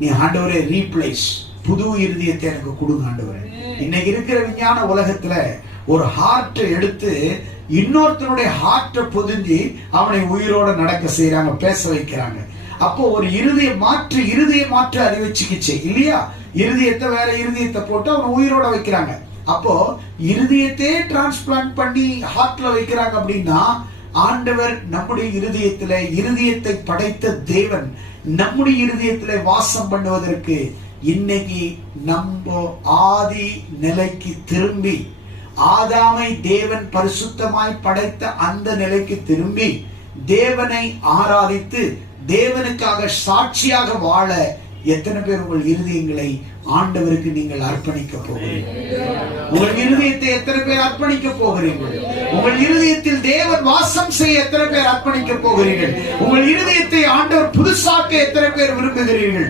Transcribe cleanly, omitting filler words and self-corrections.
நீ ஆண்டவரே ரீப்ளேஸ், புது இருதயத்தை எனக்கு கொடுங்க ஆண்டவரே. இன்னைக்கு இருக்கிற விஞ்ஞான உலகத்துல ஒரு ஹார்ட் எடுத்து இன்னொருத்தனுடைய ஹார்ட்டை பொதிஞ்சு அவனை உயிரோட நடக்க செய்யறாங்க, பேச வைக்கிறாங்க. அப்போ ஒரு இருதய மாற்று அறிவை சிகிச்சை இல்லையா? இருதயத்தை வேற இருதயத்தை போட்டு அவனை உயிரோட வைக்கிறாங்க. அப்போ இருதயத்தையே டிரான்ஸ்பிளான்ட் பண்ணி ஹார்ட்ல வைக்கிறாங்க. அப்படின்னா ஆண்டவர் நம்முடைய இருதயத்தை படைத்த தேவன் நம்முடைய இருதயத்திலே வாசம் பண்ணுவதற்கு இன்னைக்கு நம்ம ஆதி நிலைக்கு திரும்பி, ஆதாமை தேவன் பரிசுத்தமாய் படைத்த அந்த நிலைக்கு திரும்பி தேவனை ஆராதித்து தேவனுக்காக சாட்சியாக வாழ எத்தனை பேர் உங்கள் இருதயங்களை ஆண்டவருக்கு நீங்கள் அர்ப்பணிக்க போகிறீர்கள்? உங்கள் இருதயத்தை எத்தனை பேர் அர்ப்பணிக்க போகிறீர்கள்? உங்கள் இருதயத்தில் தேவன் வாசம் செய்ய எத்தனை பேர் அர்ப்பணிக்க போகிறீர்கள்? உங்கள் இருதயத்தை ஆண்டவர் புதுசாக்க எத்தனை பேர் விரும்புகிறீர்கள்?